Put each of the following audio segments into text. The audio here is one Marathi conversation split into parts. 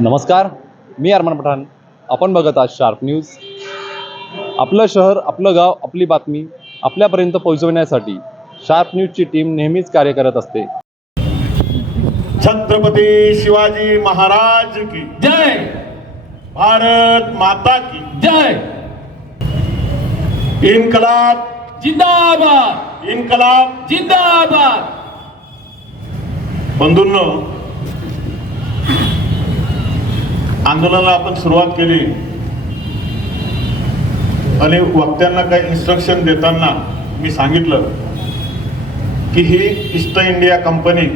नमस्कार, मी अरमान पठाण. आपण बघत आहात शार्प न्यूज. आपलं शहर, आपलं गाव, आपली बातमी आपल्यापर्यंत पोहोचवण्यासाठी शार्प न्यूजची टीम नेहमीच कार्य करत असते. छत्रपती शिवाजी महाराज की जय. भारत माता की जय. इन्कलाब जिंदाबाद. इन्कलाब. जिंदाबाद. बंधूंनो, आंदोलनाला आपण सुरुवात केली आणि वक्त्यांना काही इन्स्ट्रक्शन देताना मी सांगितलं की ही ईस्ट इंडिया कंपनी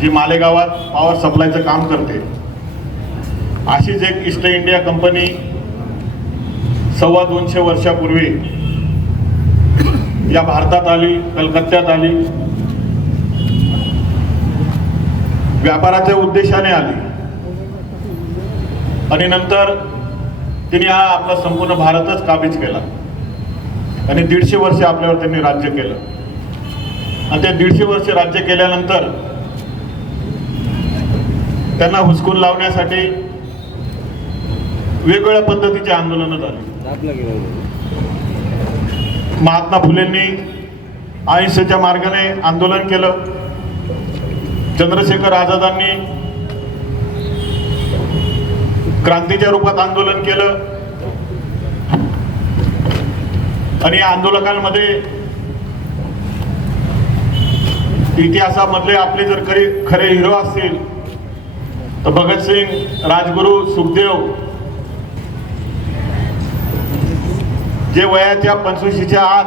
जी मालेगावात पॉवर सप्लायचं काम करते, अशीच एक ईस्ट इंडिया कंपनी 250 वर्षापूर्वी या भारतात आली, कलकत्त्यात आली, व्यापाराच्या उद्देशाने आली आणि नंतर तिने हा आपला संपूर्ण भारतच काबीज केला आणि 150 वर्ष आपल्यावर त्यांनी राज्य केलं. आणि ते 150 वर्ष राज्य केल्यानंतर त्यांना हुसकून लावण्यासाठी वेगवेगळ्या पद्धतीचे आंदोलनं झाली. महात्मा फुलेंनी अहिंसेच्या मार्गाने आंदोलन केलं. चंद्रशेखर आझादांनी क्रांतीच्या रूपात आंदोलन केलं आणि या आंदोलकांमध्ये इतिहासामधले आपले जर खरे हिरो असतील तर भगतसिंग, राजगुरू, सुखदेव, जे वयाच्या 25च्या आत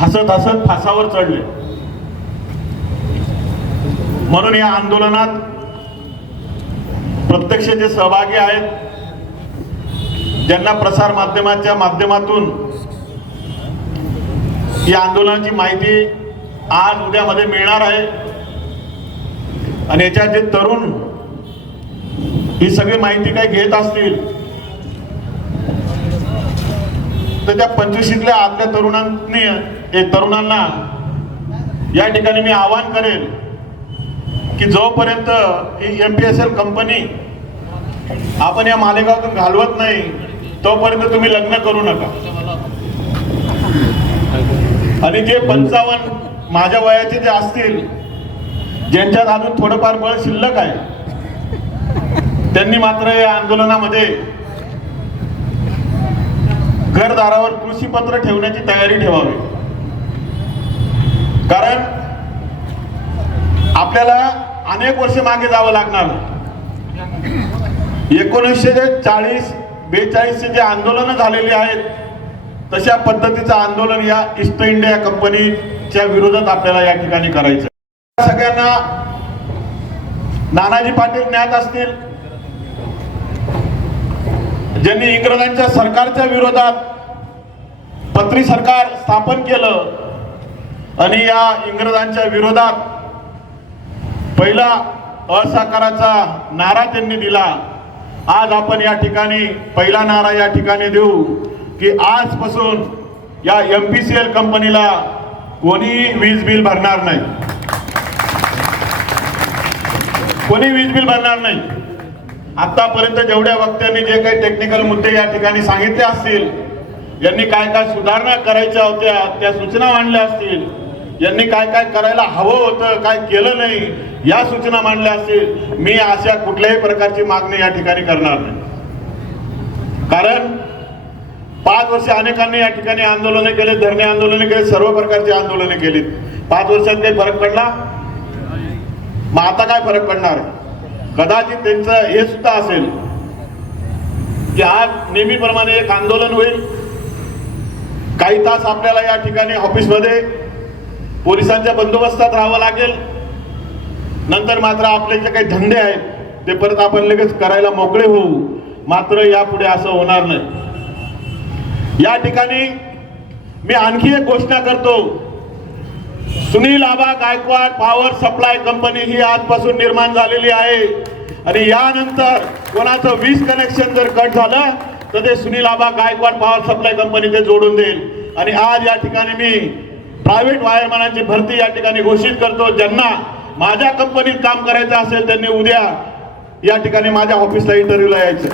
हसत हसत फासावर चढले. म्हणून या आंदोलनात प्रत्यक्ष जे सहभागी आहेत, ज्यांना प्रसार माध्यमाच्या माध्यमातून या आंदोलनाची माहिती आज उद्यामध्ये मिळणार आहे आणि याच्यात जे तरुण ही सगळी माहिती काही घेत असतील तर त्या 25ल्या आतल्या तरुणांना या ठिकाणी मी आवाहन करेल की जोपर्यंत ही MPSL कंपनी आपण या मालेगावातून घालवत नाही तोपर्यंत तुम्ही लग्न करू नका. आणि जे 55 माझ्या वयाचे जे असतील, ज्यांच्यात अजून थोडंफार बळ शिल्लक आहे, त्यांनी मात्र या आंदोलनामध्ये घरदारावर कृषीपत्र ठेवण्याची तयारी ठेवावी. कारण आपल्याला अनेक वर्ष मागे जावं लागणार. 1940-42 जे आंदोलनं झालेली आहेत तशा पद्धतीचं आंदोलन या ईस्ट इंडिया कंपनीच्या विरोधात आपल्याला या ठिकाणी करायचं. सगळ्यांना नानाजी पाटील ज्ञात असतील, ज्यांनी इंग्रजांच्या सरकारच्या विरोधात पत्री सरकार स्थापन केलं आणि या इंग्रजांच्या विरोधात पहिला असहकाराचा नारा त्यांनी दिला. आज आपण या ठिकाणी पहिला नारा या ठिकाणी देऊ की आजपासून या MPCL कंपनीला कोणी वीज बिल भरणार नाही, कोणी वीज बिल भरणार नाही. आतापर्यंत जेवढ्या वक्त्यांनी जे काही टेक्निकल मुद्दे या ठिकाणी सांगितले असतील, यांनी काय काय सुधारणा करायच्या होत्या त्या सूचना मांडल्या असतील, यांनी काय काय करायला हवं होतं, काय केलं नाही या सूचना मांडल्या असतील, मी अशा कुठल्याही प्रकारची मागणी या ठिकाणी करणार नाही. कारण 5 वर्ष अनेकांनी या ठिकाणी आंदोलनं केले, धरणे आंदोलनं केले, सर्व प्रकारची आंदोलनं केलीत. 5 वर्षात काही फरक पडला? मग आता काय फरक पडणार? कदाचित त्यांचं हे सुद्धा असेल की आज नेहमीप्रमाणे एक आंदोलन होईल, काही तास आपल्याला या ठिकाणी ऑफिसमध्ये पोलिसांच्या बंदोबस्तात राहावं लागेल, नंतर मात्र आपले जे काही धंदे आहेत ते परत आपण लगेच करायला मोकळे होऊ. मात्र यापुढे असं होणार नाही. या ठिकाणी मी आणखी एक घोषणा करतो, सुनील आबा गायकवाड पॉवर सप्लाय कंपनी ही आजपासून निर्माण झालेली आहे आणि यानंतर कोणाचं वीज कनेक्शन जर कट झालं तर ते सुनील आबा गायकवाड पॉवर सप्लाय कंपनी ते जोडून देईल. आणि आज या ठिकाणी मी प्रायव्हेट वायरमॅनांची भरती या ठिकाणी घोषित करतो, ज्यांना माझ्या कंपनीत काम करायचं असेल त्यांनी उद्या या ठिकाणी माझ्या ऑफिसला इंटरव्ह्यूला यायचं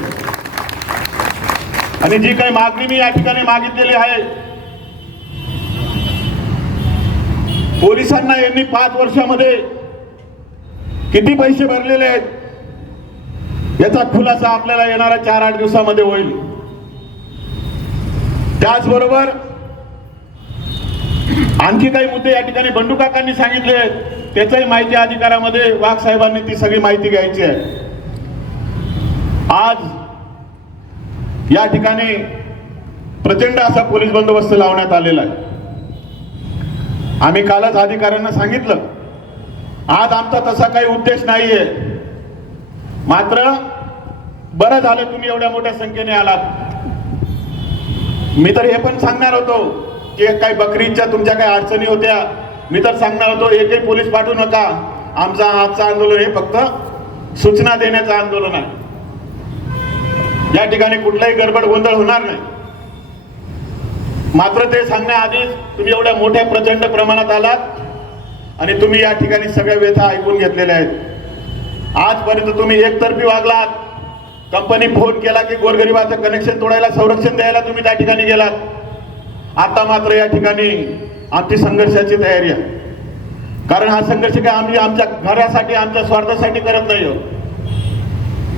आणि जी काही मागणी मी या ठिकाणी मागितलेली आहे, पोलिसांना यांनी 5 वर्षामध्ये किती पैसे भरलेले आहेत याचा खुलासा आपल्याला येणाऱ्या 4-8 दिवसामध्ये होईल. त्याचबरोबर आणखी काही मुद्दे या ठिकाणी बंडू काकांनी सांगितले आहेत, त्याचाही माहिती अधिकारामध्ये वाघ साहेबांनी ती सगळी माहिती घ्यायची आहे. आज या ठिकाणी प्रचंड असा पोलीस बंदोबस्त लावण्यात आलेला आहे. आम्ही कालच अधिकाऱ्यांना सांगितलं, आज आमचा तसा काही उद्देश नाहीये, मात्र बरं झालं तुम्ही एवढ्या मोठ्या संख्येने आलात. मी तर हे पण सांगणार होतो की काही बकरीच्या तुमच्या काही अडचणी होत्या, मी तर सांगणार होतो एकही पोलीस पाठवू नका, आमचा आजचं आंदोलन हे फक्त सूचना देण्याचं आंदोलन आहे. या ठिकाणी कुठलाही गडबड गोंधळ होणार नाही. मात्र ते सांगण्याआधीच तुम्ही एवढ्या मोठ्या प्रचंड प्रमाणात आलात आणि तुम्ही या ठिकाणी सगळ्या व्यथा ऐकून घेतलेल्या आहेत. आजपर्यंत तुम्ही एकतर्फी वागलात. कंपनी फोन केला की गोरगरिबाचं कनेक्शन तोडायला, संरक्षण द्यायला तुम्ही त्या ठिकाणी गेलात. आता मात्र या ठिकाणी आमची संघर्षाची तयारी आहे. कारण हा संघर्ष काय आम्ही आमच्या घरासाठी, आमच्या स्वार्थासाठी करत नाही.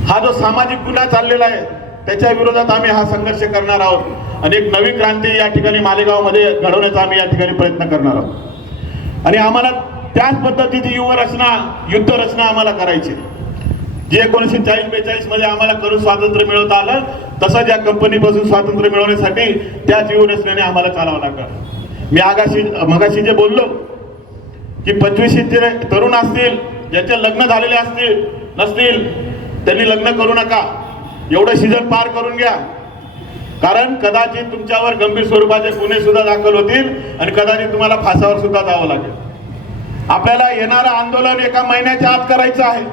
हा जो सामाजिक गुन्हा चाललेला आहे त्याच्या विरोधात आम्ही हा संघर्ष करणार आहोत आणि एक नवीन क्रांती या ठिकाणी मालेगावमध्ये घडवण्याचा आम्ही या ठिकाणी प्रयत्न करणार आहोत. आणि आम्हाला त्याच पद्धतीची युद्ध रचना आम्हाला करायची, जे 1940-42 मध्ये आम्हाला करून स्वातंत्र्य मिळवता आलं, तसंच या कंपनीपासून स्वातंत्र्य मिळवण्यासाठी त्याच व्यूहरचनेने आम्हाला चालावं लागतं. मी मगाशी जे बोललो की 25 जे तरुण असतील, ज्यांचे लग्न झालेले नसतील, त्यांनी लग्न करू नका. एवढं सीझन पार करून घ्या, कारण कदाचित तुमच्यावर गंभीर स्वरूपाचे गुन्हे सुद्धा दाखल होतील आणि कदाचित तुम्हाला फासावर सुद्धा जावं लागेल. आपल्याला येणारं आंदोलन 1 महिन्याच्या आत करायचं आहे.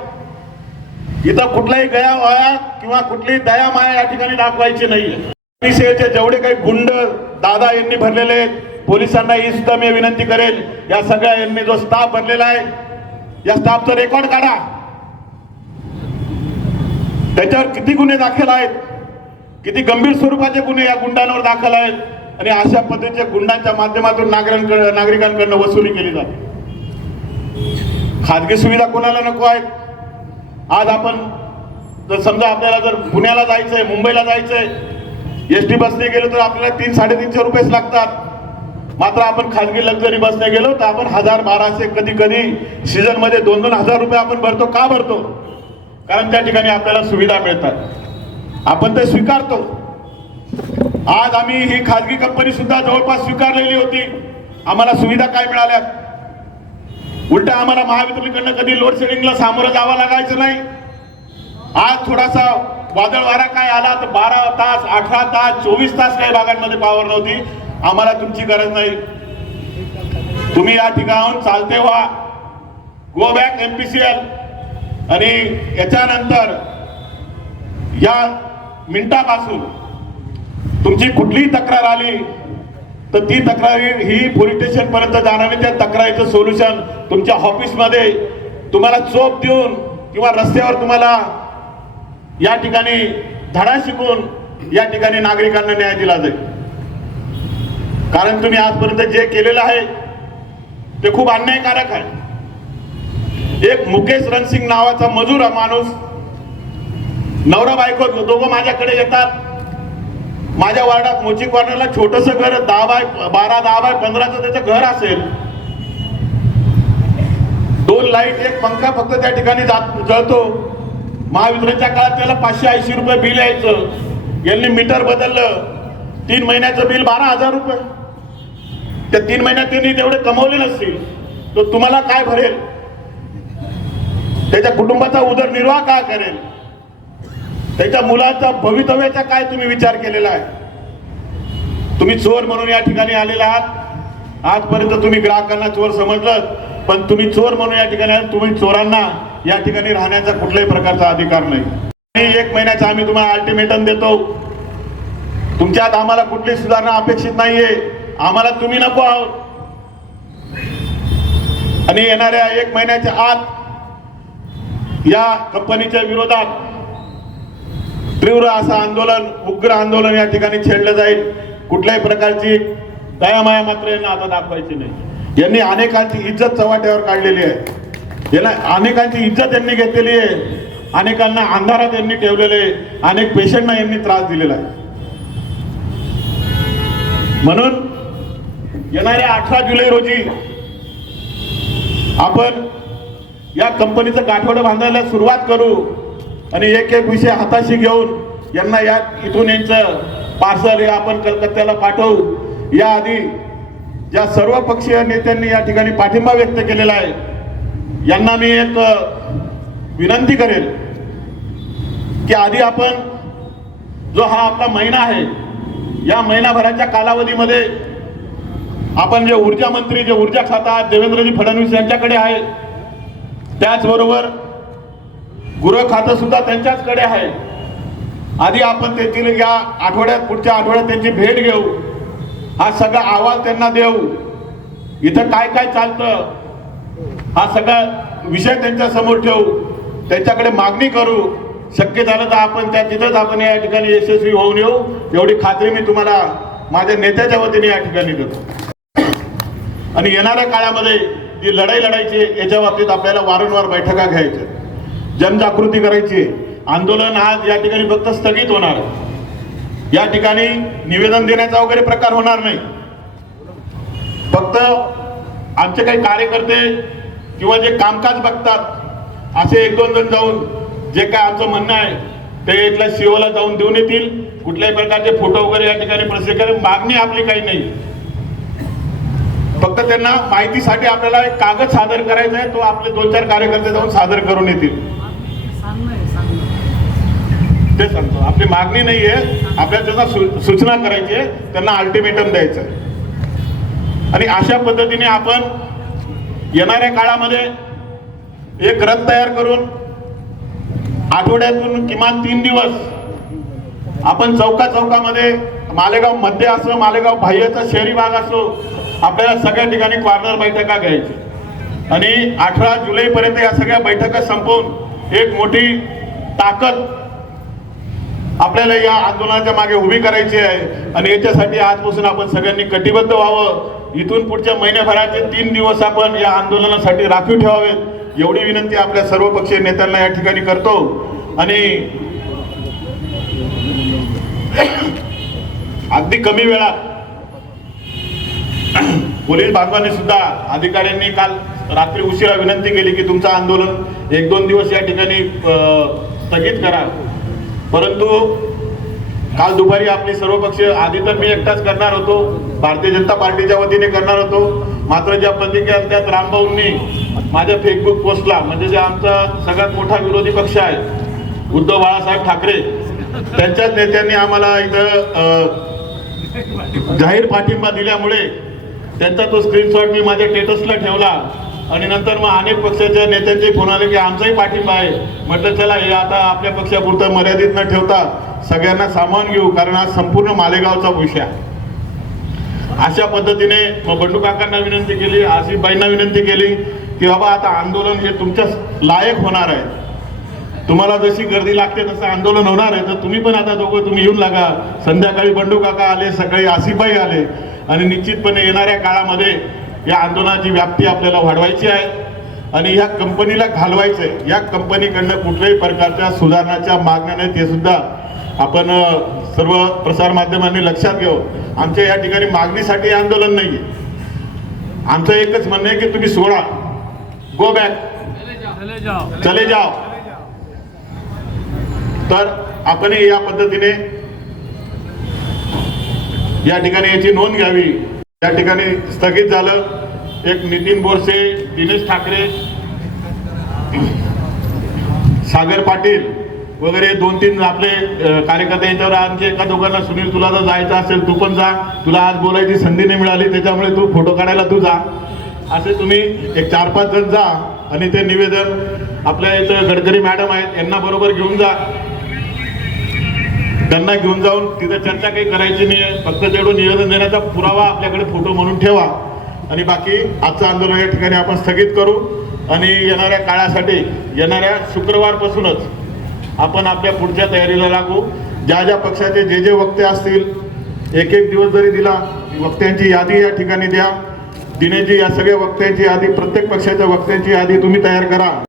इथं कुठलाही गयावया किंवा कुठलीही दया माया या ठिकाणी दाखवायची नाहीये. जेवढे काही गुंड दादा यांनी भरलेले आहेत, पोलिसांना ही सुद्धा मी विनंती करेल, या सगळ्या यांनी जो स्टाफ भरलेला आहे, या स्टाफचा रेकॉर्ड काढा. त्याच्यावर किती गुन्हे दाखल आहेत, किती गंभीर स्वरूपाचे गुन्हे या गुंडांवर दाखल आहेत आणि अशा पद्धतीच्या गुंडांच्या माध्यमातून नागरिकांकडून वसुली केली जाते. खाजगी सुविधा कोणाला नको आहेत. आज आपण जर समजा आपल्याला जर पुण्याला जायचंय, मुंबईला जायचंय, एसटी बसने गेलो तर आपल्याला 300-350 रुपयेच लागतात. मात्र आपण खाजगी लक्झरी बसने गेलो तर आपण 1000-1200, कधी सीझन मध्ये 2-2 रुपये आपण भरतो. का भरतो? कारण त्या ठिकाणी आपल्याला सुविधा मिळतात, आपण ते स्वीकारतो. आज आम्ही ही खाजगी कंपनी सुद्धा जवळपास स्वीकारलेली होती. आम्हाला सुविधा काय मिळाल्या? उलट आम्हाला महावितरणकडनं कधी लोड शेडिंगला सामोरं जावं लागायचं नाही. आज थोडासा वादळ वारा काय आला तर 12 तास, 18 तास, 24 तास काही भागांमध्ये पावर नव्हती. आम्हाला तुमची गरज नाही. तुम्ही या ठिकाणाहून चालते व्हा, गो बॅक MPCL. आणि याच्यानंतर या मिनिटापासून तुमची कुठलीही तक्रार आली तर ती तक्रार ही पोलीस स्टेशन पर्यंत जाणार नाही. त्या तक्रारीचं सोल्युशन तुमच्या ऑफिसमध्ये तुम्हाला चोप देऊन किंवा रस्त्यावर तुम्हाला या ठिकाणी धडा शिकून या ठिकाणी नागरिकांना न्याय दिला जाईल. कारण तुम्ही आजपर्यंत जे केलेलं आहे ते खूप अन्यायकारक आहे. एक मुकेश रणसिंग नावाचा मजूर माणूस, नवरा बायको दोघं माझ्याकडे येतात. माझ्या वार्डात मोची कॉर्नरला छोटस घर 10x12, 10x15चं त्याचं घर असेल. 2 लाईट, 1 पंखा फक्त त्या ठिकाणी जळतो. महावितरणच्या काळात त्याला 580 रुपये बिल यायचं. यांनी मीटर बदललं, 3 महिन्याचं बिल 12,000 रुपये. त्या 3 महिन्यात त्यांनी तेवढे कमवले नसतील तर तुम्हाला काय भरेल? त्याच्या कुटुंबाचा उदरनिर्वाह काय करेल? त्याच्या मुलाचा भवितव्याचा काय तुम्ही विचार केलेला आहे? तुम्ही चोर म्हणून या ठिकाणी आलेला आहात. आजपर्यंत तुम्ही ग्राहकांना चोर समजलं, पण तुम्ही चोर म्हणून या ठिकाणी आले. तुम्ही चोरांना या ठिकाणी राहण्याचा कुठल्याही प्रकारचा अधिकार नाही. 1 महिन्याचा आम्ही तुम्हाला अल्टिमेटम देतो. तुमच्यात आम्हाला कुठली सुधारणा अपेक्षित नाहीये. आम्हाला तुम्ही नको आहोत. आणि येणाऱ्या 1 महिन्याच्या आत या कंपनीच्या विरोधात तीव्र असं आंदोलन, उग्र आंदोलन या ठिकाणी छेडलं जाईल. कुठल्याही प्रकारची दयामाया मात्र यांना आता दाखवायची नाही. यांनी अनेकांची इज्जत चव्हाट्यावर काढलेली आहे. याला अनेकांची इज्जत यांनी घेतलेली आहे. अनेकांना अंधारात यांनी ठेवलेले, अनेक पेशंटना यांनी त्रास दिलेला आहे. म्हणून येणाऱ्या 18 जुलै रोजी आपण या कंपनीचं गाठोडं बांधायला सुरुवात करू आणि एक एक विषय हाताशी घेऊन यांना या इथून यांचं पार्सल हे आपण कलकत्त्याला पाठवू. याआधी ज्या सर्व पक्षीय नेत्यांनी या ठिकाणी पाठिंबा व्यक्त केलेला आहे, यांना मी एक विनंती करेल की आधी आपण जो हा आपला महिना आहे, या महिनाभराच्या कालावधीमध्ये आपण जे ऊर्जा मंत्री, जे ऊर्जा खाता देवेंद्रजी फडणवीस यांच्याकडे आहे, त्याचबरोबर गृह खातं सुद्धा त्यांच्याचकडे आहे. आधी आपण तेथील या आठवड्यात, पुढच्या आठवड्यात त्यांची भेट घेऊ, हा सगळा अहवाल त्यांना देऊ, इथं काय काय चालतं हा सगळा विषय त्यांच्या समोर ठेवू, त्यांच्याकडे मागणी करू. शक्य झालं तर आपण त्या तिथंच आपण या ठिकाणी यशस्वी होऊन येऊ, एवढी खात्री मी तुम्हाला माझ्या नेत्याच्या वतीने या ठिकाणी देतो. आणि येणाऱ्या काळामध्ये जी लढाई लढायची याच्या बाबतीत आपल्याला वारंवार बैठका घ्यायच्या, जनजागृती करायची. आंदोलन आज या ठिकाणी फक्त स्थगित होणार, या ठिकाणी निवेदन देण्याचा वगैरे प्रकार होणार नाही. फक्त आमचे काही कार्यकर्ते किंवा जे कामकाज बघतात असे 1-2 जण जाऊन जे काय आमचं म्हणणं आहे ते इथल्या सीओला जाऊन देऊन येतील. कुठल्याही प्रकारचे फोटो वगैरे या ठिकाणी प्रसिद्ध करेल, मागणी आपली काही नाही. फक्त त्यांना माहितीसाठी आपल्याला एक कागद सादर करायचा आहे, तो आपले 2-4 कार्यकर्ते जाऊन सादर करून येतील. ते सांगतो, आपली मागणी नाही आहे, आपल्याला त्यांना सूचना करायची आहे, त्यांना अल्टिमेटम द्यायचं आहे. आणि अशा पद्धतीने आपण येणाऱ्या काळामध्ये एक रथ तयार करून आठवड्यातून किमान 3 दिवस आपण चौकामध्ये, मालेगाव मध्ये असो, मालेगाव बाह्यचा शहरी भाग असो, आपल्याला सगळ्या ठिकाणी कॉर्नर बैठका घ्यायची. आणि 18 जुलैपर्यंत या सगळ्या बैठका संपवून एक मोठी ताकद आपल्याला या आंदोलनाच्या मागे उभी करायची आहे. आणि याच्यासाठी आजपासून आपण सगळ्यांनी कटिबद्ध व्हावं. इथून पुढच्या महिन्याभराचे 3 दिवस आपण या आंदोलनासाठी राखीव ठेवावेत, एवढी विनंती आपल्या सर्व पक्षीय नेत्यांना या ठिकाणी करतो. आणि अगदी कमी वेळात पोलीस बांधवांनी सुद्धा, अधिकाऱ्यांनी काल रात्री उशिरा विनंती केली की तुमचं आंदोलन 1-2 दिवस या ठिकाणी स्थगित करा. परंतु काल दुपारी आपली सर्व पक्ष, आधी तर मी एकटाच करणार होतो, भारतीय जनता पार्टीच्या वतीने करणार होतो. मात्र ज्या प्रतिक्रिया त्यात रामभाऊंनी माझ्या फेसबुक पोस्टला, म्हणजे जे आमचा सगळ्यात मोठा विरोधी पक्ष आहे उद्धव बाळासाहेब ठाकरे, त्यांच्याच नेत्यांनी आम्हाला इथं जाहीर पाठिंबा दिल्यामुळे त्यांचा तो स्क्रीनशॉट मी माझ्या स्टेटसला ठेवला. आणि नंतर मग अनेक पक्षाच्या नेत्यांचे फोन आले की आमचाही पाठिंबा आहे. म्हटलं चला हे आता आपल्या पक्षापुरतं मर्यादित न ठेवता सगळ्यांना सामावून घेऊ, कारण आज संपूर्ण मालेगावचा विषय आहे. अशा पद्धतीने मग बंडू काकांना विनंती केली, आसिफबाईंना विनंती केली की बाबा आता आंदोलन हे तुमच्या लायक होणार आहे, तुम्हाला जशी गर्दी लागते तसं आंदोलन होणार आहे, तर तुम्ही पण आता दोघं तुम्ही येऊन लागा. संध्याकाळी बंडू काका आले, सकाळी आसिफबाई आले. आणि निश्चितपणे येणाऱ्या काळामध्ये या आंदोलनाची व्याप्ती आपल्याला वाढवायची आहे आणि ह्या कंपनीला घालवायचं आहे. या कंपनीकडनं कुठल्याही प्रकारच्या सुधारणाच्या मागण्या नाही, ते सुद्धा आपण सर्व प्रसार माध्यमांनी लक्षात घेऊ. आमच्या या ठिकाणी मागणीसाठी आंदोलन नाही आहे, आमचं एकच म्हणणं आहे की तुम्ही सोडा, गो बॅक, चले जाओ. तर आपण या पद्धतीने या ठिकाणी याची नोंद घ्यावी. या ठिकाणी स्थगित झालं. एक नितीन बोरसे, दिनेश ठाकरे, सागर पाटील वगैरे 2-3 आपले कार्यकर्ते यांच्यावर आमचे एका दोघांना, सुनील तुला जर जायचं असेल तू पण जा, तुला आज बोलायची संधी नाही मिळाली त्याच्यामुळे तू फोटो काढायला तू जा, असे तुम्ही एक 4-5 जण जा. आणि ते निवेदन आपल्या इथं गडकरी मॅडम आहेत यांना बरोबर घेऊन जा, त्यांना घेऊन जाऊन तिथं चर्चा काही करायची नाही आहे, फक्त तेवढं निवेदन देण्याचा पुरावा आपल्याकडे फोटो म्हणून ठेवा. आणि बाकी आजचं आंदोलन या ठिकाणी आपण स्थगित करू आणि येणाऱ्या काळासाठी येणाऱ्या शुक्रवारपासूनच आपण आपल्या पुढच्या तयारीला लागू. ज्या ज्या पक्षाचे जे जे वक्ते असतील, एक एक दिवस जरी दिला, वक्त्यांची यादी या ठिकाणी द्या. दिनेजी या सगळ्या वक्त्यांची यादी, प्रत्येक पक्षाच्या वक्त्यांची यादी तुम्ही तयार करा.